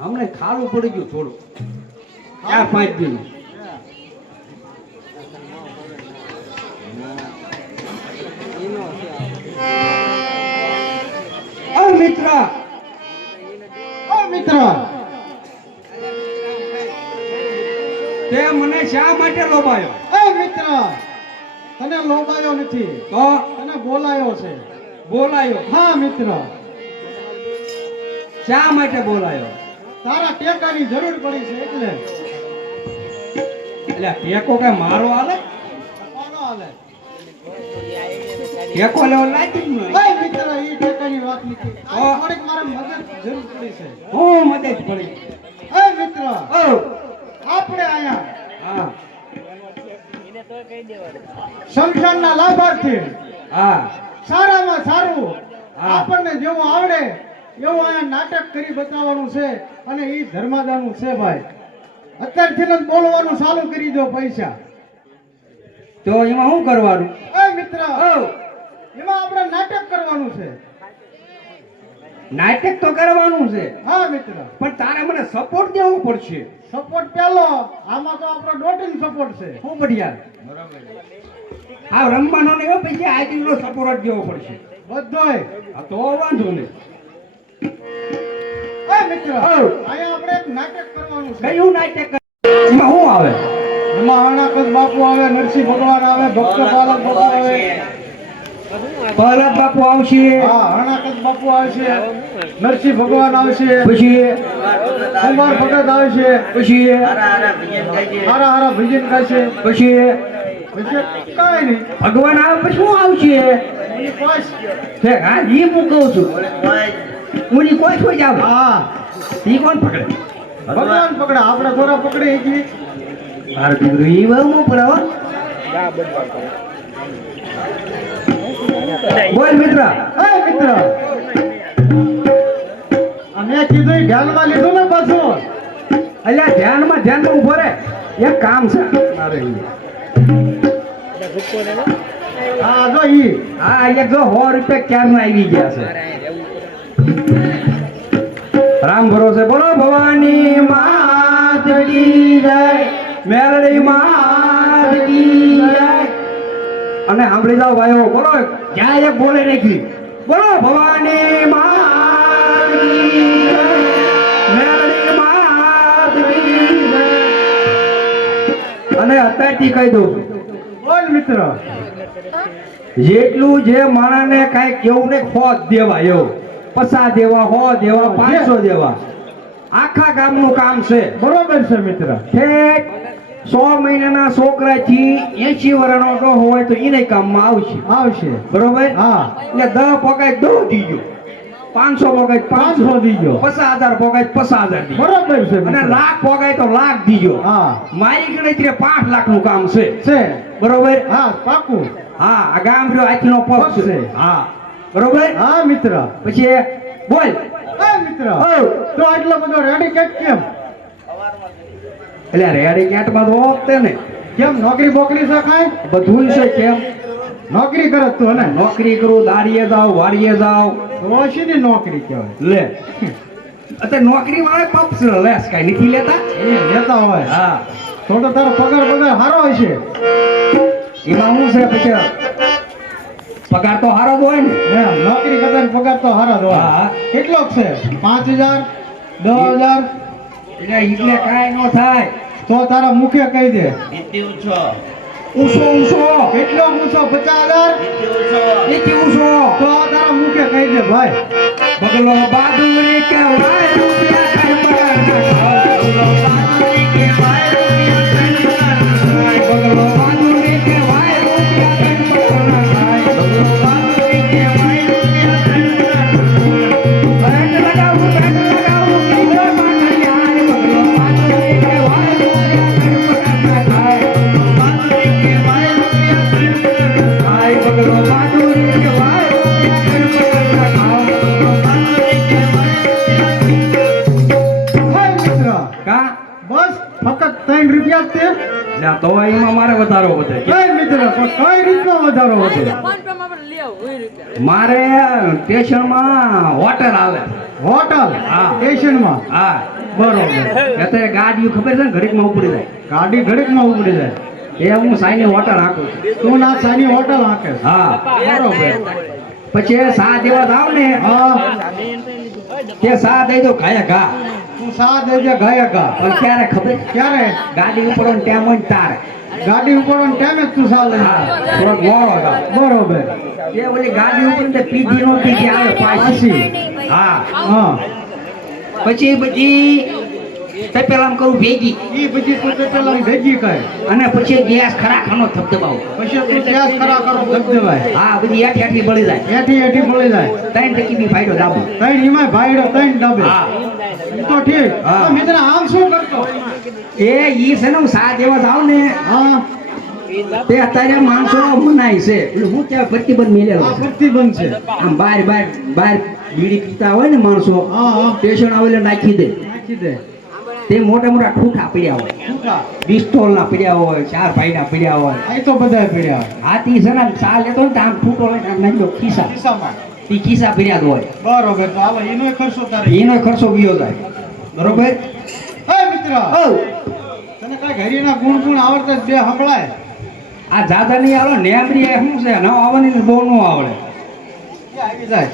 હમણે ખાલું પડી ગયું થોડું 4-5 દિન મિત્ર તે મને શા માટે લોભાયો? મિત્ર તને લોભાયો નથી તો તને બોલાયો છે. બોલાયો? હા મિત્ર, શા માટે બોલાયો? તારા ટેકાની જરૂર પડી છે એટલે. એટલે ટેકો કે મારો હાલે? કોનો હાલે? ટેકો લેવો લાગી જ નહીં. મિત્ર ઈ ટેકાની વાત નથી. આ થોડીક મારે મદદ જરૂર પડી છે. હું મદદ પડી. મિત્ર ઓ આપણે આયા હા શમશાનના લાભાર્થી હા સારામાં સારું હા. આપણને જેવું આવડે એવું અહીંયા નાટક કરી બતાવવાનું છે અને ઈ ધર્માદાનું છે ભાઈ. અત્યારથી જ બોલવાનું ચાલુ કરી દો પૈસા. તો એમાં શું કરવાનું? મિત્ર ઓ એમાં આપણે નાટક કરવાનું છે. નાટક તો કરવાનું છે, હા મિત્ર, પણ તારે મને સપોર્ટ દેવો પડશે. સપોર્ટ પેલો આમાં તો આપણો ડોટીન સપોર્ટ છે. શું બઢિયા આ રમવાનો ને એવો પછી આઈડીનો સપોર્ટ દેવો પડશે બધોય. આ તો વાંધો નહીં. મિત્ર અહીંયા આપણે એક નાટક કરવાનું છે. કયું નાટક? એમાં શું આવે? એમાં અણાકત બાપુ આવે, નરસિંહ ભગવાન આવે, ભક્ત પાલક બાપુ આવે. પ્રહલાદ બાપુ આવશે, હા અણાકત બાપુ આવશે, નરસિંહ ભગવાન આવશે, પછી કુમાર ભગત આવશે, પછી હારા હારા ભજન ગાશે. પછી પછી કાંઈ નહીં. ભગવાન આવે પછી શું આવશે? ઈ કોશ. છે હા ઈ હું કહું છું. ઉની કોઈ કોઈ જાવ હા ઈ કોણ પકડે? ભગવાન પકડે, આપણે થોડા પકડી એકલી. મારો દીકરો ઈ બહુ પડે હો. બોલ મિત્ર. મિત્ર અમે કીધું ઈ ધ્યાનમાં લીધું ને પાછું. અલ્યા ધ્યાનમાં ઉભો રે. એક કામ છે મારે ઈ. હા જો ઈ હા એક જો 100 રૂપિયા ક્યારના આવી ગયા છે. રામ ભરોસે બોલો ભવાની માત કી જય, મેરડી માત કી જય. અને સાંભળી જાઓ ભાઈઓ, બોલો જ્યાં એક બોલે નાખી, બોલો ભવાની માત કી જય, મેરડી માત કી જય. અને અત્યારથી કહી દઉં છું, બોલ મિત્ર. જેટલું જે માણસને કાંઈ કેવું ને ખોદ દેવા એવું 50 દેવા 100 દેવા 500 દેવા આખા ગામનું કામ છે. બરોબર છે મિત્ર. ઠેક 100 મહિનાના છોકરાથી 80 વર્ષનો તો હોય તો એને કામમાં આવશે. આવશે. બરોબર? હા એટલે 10 પગાય 10 દીજો, 500 પગાય 500 દીજો, 50,000 પગાય 50,000 દીજો, બરોબર છે અને મિત્ર. લાખ પગાય તો લાખ દીજો. હા મારી ગણતરી 5 લાખનું કામ છે. છે. બરોબર? હા પાકું. હા આ ગામ રહ્યો આજનો પગ છે. હા બરોબર. હા મિત્ર. પછી બોલ મિત્ર તો આટલો બધો રેડી કેક કેમ? એટલે રેડી કેટમાં તો હોત તે ને કેમ નોકરી બોકરી છે કાંઈ? બધું છે કેમ નોકરી કરે તું ને? નોકરી કરું દાડીએ જાવ વાડીએ જાવ તો શીની નોકરી કહેવાય? લે અત્યારે નોકરી વાળા પપ્સ લેસ કાંઈ નથી લેતા એ લેતા હોય. હા તો તારો પગાર સારો હોય છે. એમાં શું છે પછી પગાર તો સારો જ હોય ને એમ નોકરી કરતા પગાર તો સારો જ હોય. હા. કેટલો છે? 5000 10000? એટલે કાંઈ ન થાય તો તારા મુખે કહી દે. ઊંચો ઊંચો કેટલો ઊંચો? 50000? એથી ઊંચો તો તારા મુખે કહી દે ભાઈ. બગલો બહાદુરી કહેવાય રૂપિયા કાંઈ પગાર ના ખાવ. બગલો બહાદુરી કહેવાય રૂપિયા કાંઈ પગાર ના ખાય. બગલો બહાદુરી કહેવાય રૂપિયા કાંઈ પગાર ના ખાય. બગલો બહાદુરી કહેવાય રૂપિયા કાંઈ પગાર ના ખાય. બેટ લગાવું કીધો માખણિયા. બગલો બહાદુરી કહેવાય રૂપિયા કાંઈ પગાર ના ખાય. બગલો બહાદુરી કહેવાય રૂપિયા કાંઈ પગાર ના ખાય. બગલો બહાદુરી કહેવાય રૂપિયા કાંઈ પગાર ના ખાય. ભાઈ મિત્ર, કા બસ ફક્ત 3 રૂપિયા જ તે? લ્યા તો એમાં મારે વધારો વધે ભાઈ મિત્ર, તો કઈ રીતનો વધારો વધે? મારે સ્ટેશનમાં હોટલ આવે હોટલ? હા. સ્ટેશનમાં? હા બરોબર. અત્યારે ગાડીઓ ખબર છે ને ઘડીકમાં ઉપડી જાય ગાડી ઘડીકમાં ઉપડી જાય. એ હું સાઈની હોટલ હાંકું છું. તું ના સાની હોટલ હાંકે? હા બરોબર. પછી એ સા દેવા જાવ ને હા, તે સા દઈ દો ઘાયા ઘા તું સા દેજે ગાયકા. પણ ક્યારે ખબર ક્યારે? ગાડી ઉપડો ને ત્યાં હોય ને તારે ગાડી ઉપરનો ટાઈમે જ તું સા લઈ. હા થોડોક મોડો જાવ બરોબર. એ ઓલી ગાડી ઉપર ને પીધી નો પીધી આવે પાછી હા હા, પછી બધી તપેલામ કરું ભેગી ઈ બધી તું તો પેલા ભેગી કહે. અને પછી ગેસ ખરાખાનો ધબધબાવો પછી તું ગેસ ખરા કરો ધબધબાય. હા બધી એઠી એઠી બળી જાય એઠી એઠી પડી જાય. 3 ટકી બી ફાયદો દાબો ત્રણ ઈમાય ભાઈડો 3 ડબે. હા ઈ તો ઠીક. હા. તો મિત્ર આમ શું કરતો? એ ઈ છે ને હું સા દેવા જાવ ને હા, તે અત્યારે માણસો મનાય છે એટલે હું ત્યાં પ્રતિબંધ મિલેલો આ છે પ્રતિબંધ છે. આમ બહાર બીડી પીતા હોય ને માણસો હા હા, સ્ટેશન આવેલે નાખી દે નાખી દે. તે મોટા મોટા ઠૂઠા પડ્યા હોય છૂટા. પિસ્તોલ ના પડ્યા હોય 4 ભાઈના પડ્યા હોય અહીં તો બધાય પડ્યા. હાથી છે ને સા લેતો ને તો આમ ઠૂટો લઈને આમ નાખ્યો ખિસ્સા ખિસ્સામાં. એ ખિસ્સા પડ્યા જ હોય બરોબર. તો હાલો એનોય ખર્ચો તારે. એનો ખર્ચો ગયો જાય બરોબર હે મિત્ર, ઓ તને કઈ ઘડીના ગુણ ગુણ આવડતા જ બે સંભળાય? આ જાદા નહીં આવે નેમરી એ શું છે ન આવવાની ને બહુ ન આવડે એ આવી જાય.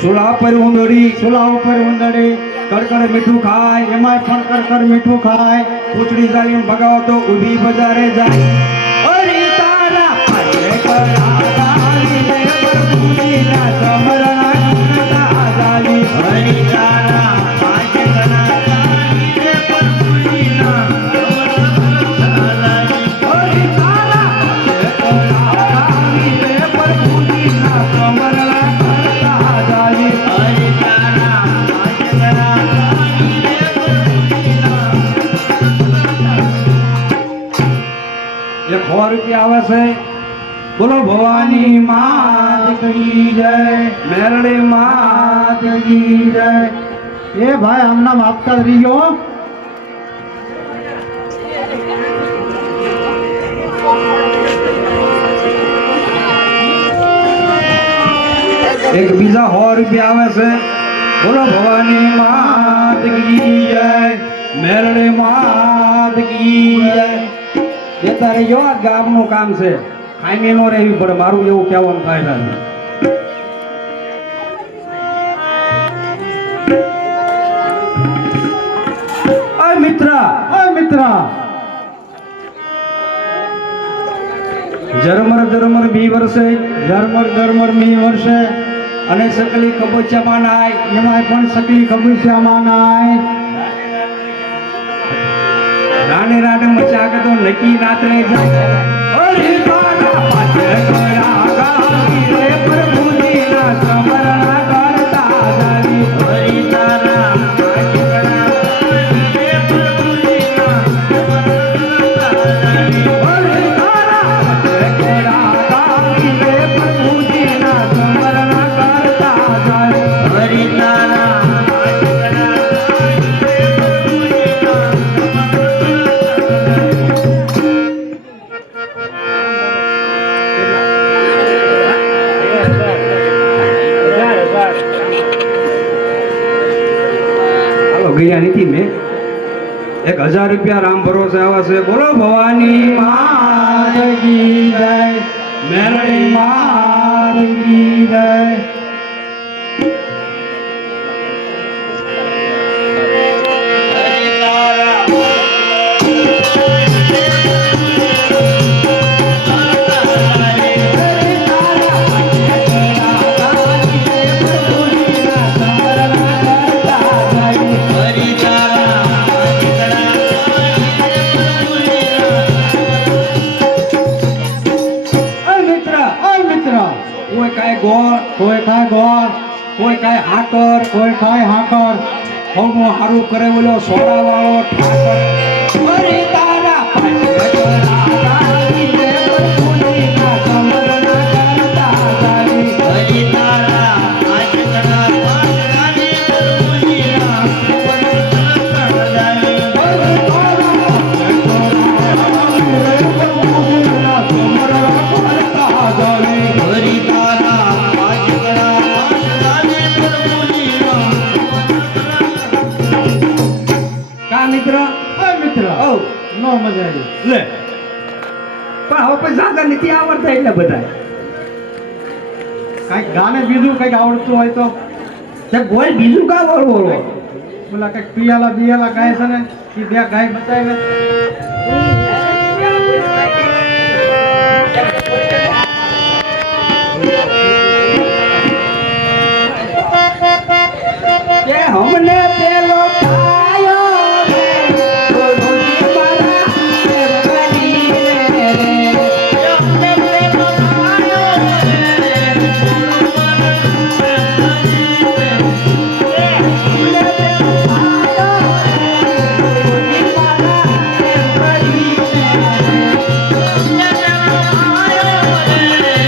સુલા પર ઉંદડી સુલા ઉપર ઉંદડી કડકડ મીઠું ખાય એમાંય પણ કર મીઠું ખાય. પૂછડી ચાલીને ભગાવો તો ઊભી બજારે જાય અરે તારા પાછે કરાવી લે પ્રભુજીના સમરણા કરતા આઝાદી હરી તારા પાછે કરાવી લે પ્રભુજીના સમરણા હરી તારા પાછે કરાવી લે પ્રભુજીના સમરણા કરતા આઝાદી હરી તારા પાછે કરાવી લે પ્રભુજીના એક 100 રૂપિયા આવે છે બોલો ભવાની માત કી જય મેરડી માત કી જય એ ભાઈ આમ નામ આપતા જ રહીયો. એક બીજા 100 રૂપિયા આવે છે બોલો ભવાની માત કી જય મેરડી માત કી જય એ તારે જો આ ગામનું કામ છે ખામી નો રહેવી પડે મારું એવું કહેવાનું થાય છે મિત્ર મિત્ર મિત્ર ઝરમર ઝરમર બી વર્ષે ઝરમર ઝરમર મી વર્ષે અને સકલી કબોચામાં નાય એમાં પણ સકલી ખબુસિયામાં નાય રાને રાને મચાક તો નકી રાત્રે જાય અરે તારા પાછળ કરા ગાવી રે પ્રભુજીના સમરણા કરતા જાવી હરી તારા પાછળ કરા રે પ્રભુજીના સમરણા કરતા જાવી હરી તારા પાછળ કરા ગાવી રે પ્રભુજીના સમરણા કરતા જાવી હરી તારા ગયા નથી મેં 1000 રૂપિયા રામ ભરોસે આવા છે બોલો ભવાની માત કી જય મેરડી માત કી જય કોઈ કાંઈ ગોળ કોઈ ખાય ગોળ કોઈ કાંઈ હાકર કોઈ ખાય હાકર સૌનું હારું કરે બોલો સોડા વાળો ઠાકર અરે તારા પાછળ તારી રે પ્રભુજીના સમરણા કરતા જાવી હરી તારા પાછળ તારી પ્રભુજીના સમરણા કરતા જાવી હરી તારા પ્રભુજીના સમરણા કરતા જાવી હરી તારા કા મિત્ર મિત્ર ઓ નો મજા આવી લે પણ હવે પછી જાતા નથી આવડતા એટલે બધા કઈક ગાને બીજું કઈક આવડતું હોય તો તે બોલ બીજું કા બોલ બોલો બોલા કઈક પિયાલા બિયાલા ગાય છે ને એ બે ગાય બતાવે કે હમને પેલો પાયો રે બોલજી મારા પ્રેમ કરીને રે હમને પેલો પાયો રે બોલજી મારા પ્રેમ કરીને રે હમને પેલો પાયો રે બોલજી મારા પ્રેમ કરીને હમને પેલો પાયો રે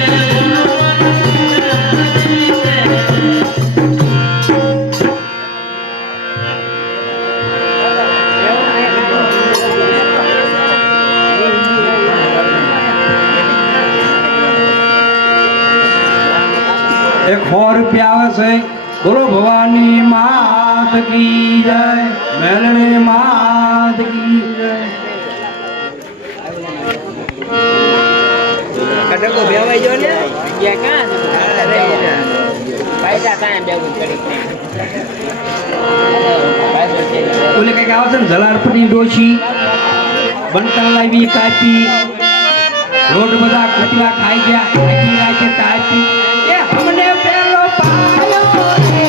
100 રૂપિયા આવે છે બોલો ભવાની માત કી જય મેલડી માત કી જય કટકો બેવાઈ જો ને ગયા કાં પૈસા કાંઈ બેવું પડી ઓલે કઈક આવે છે ને જલારપટી ડોશી બનકર લાવી કાપી રોડ બધા કુતરા ખાઈ ગયા ખાઈ રાખે તાપી એ હમને પેલો પાયો રે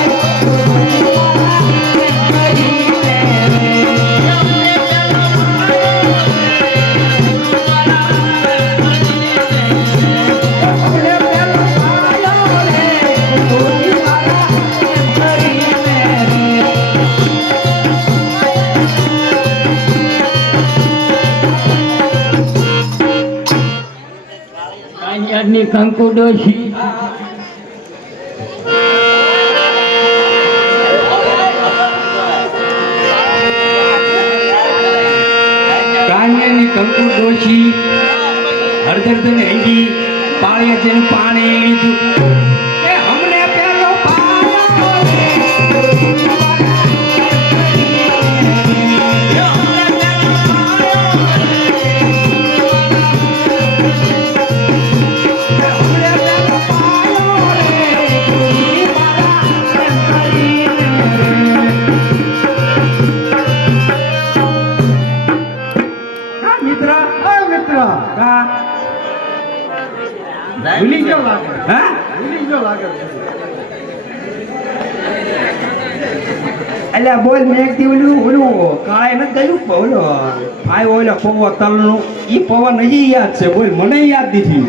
હમને પેલો પાયો રે બોલી મારા પ્રેમ કરીને રે કાંજરની કંકુ ડોશી કાન્યાની કંકુ ડોશી હરદર્દન હેંગી પાળીએ જેનું પાણી લીધું એ હમને પેલો પાયો રે ભૂલી ગયો લાગે હે ભૂલી ગયો લાગે એટલે બોલ મેં એક દી ઓલું કાળે ન ગયું ઓલો આયો ઓલો પૌવા તલનું ઈ પૌવા નહીં યાદ છે બોલ મને યાદ નથી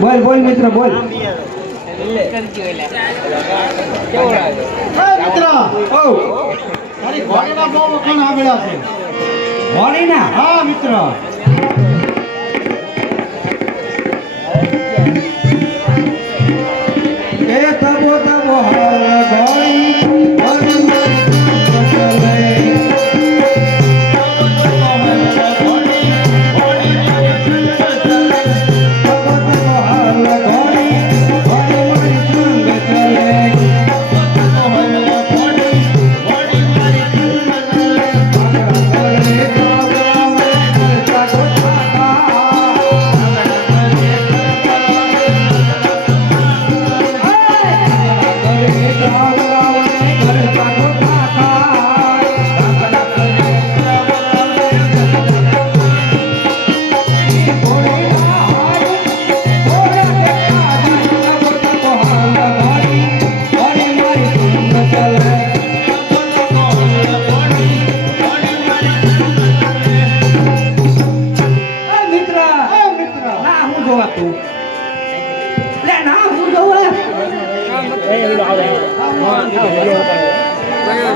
બોલ બોલ મિત્ર બોલ કેવો લાગે મિત્ર ઓ તારી ઘોડીના બહુ વખાણ આવેલા છે હોળીના હા મિત્ર એ તબો તબો હાલ ઘોડી ઘોડી મારી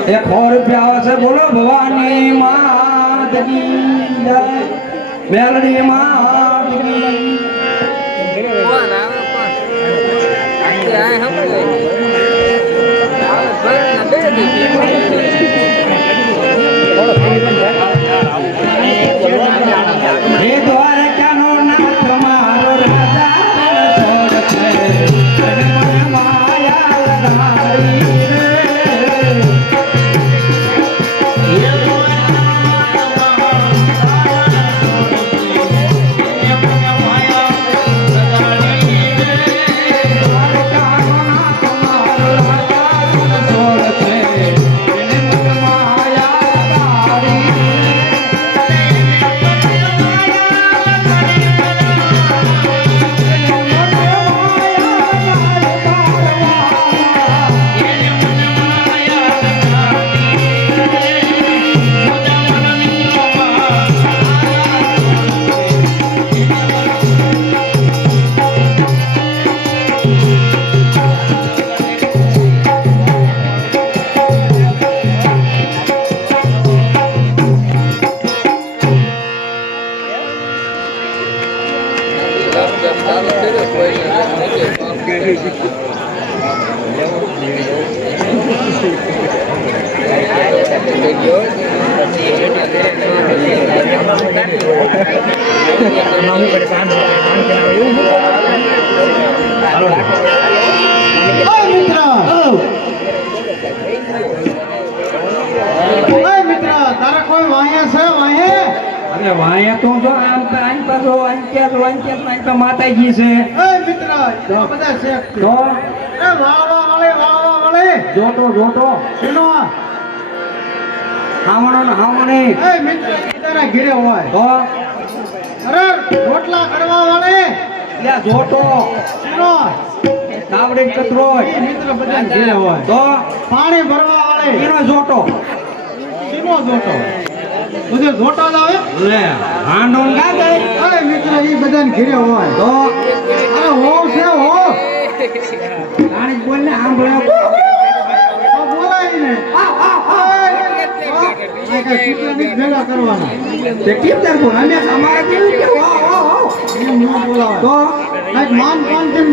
એક રૂપિયા આવે છે બોલો ભવાની માત કી જય મેલડી માત કી કોણ આવે કોણ આ હે દ્વારકાનો નાથ મારો રાજા છોડ છે અને મને માયા લગાડી રે દ્વારકાનો નાથ મારો રાજા છોડ છે અને મને માયા લગાડી મિત્ર તારા કોઈ વાયા છે વાહે અરે વાયા તો જો આમ પાછો અંક્યા માતાજી છે મિત્ર આ બધા શેખ છે તો એ વાળવા વાળે જોતો શેનો હાવણો ને હાવણી એ મિત્ર તારા ઘરે હોય તો અરે રોટલા કરવા વાળે ત્યાં જોતો શેનો કાવડી કતરો એ મિત્ર બધા ઘરે હોય તો પાણી ભરવા વાળે એનો જોતો શેનો જોટો બધે જોટા જ આવે લે હાંડો ગા ગઈ એ મિત્ર એ બધા ઘરે હોય તો અરે હો છે હો ગાણી બોલ ને સાંભળે બોલાય ને ભેગા કરવાના તે કેમ તાર બોલ અમે અમારે કેવું કે વાહ વાહ વાહ એમ ન બોલાવાય તો કાંઈક માન પાન કેમ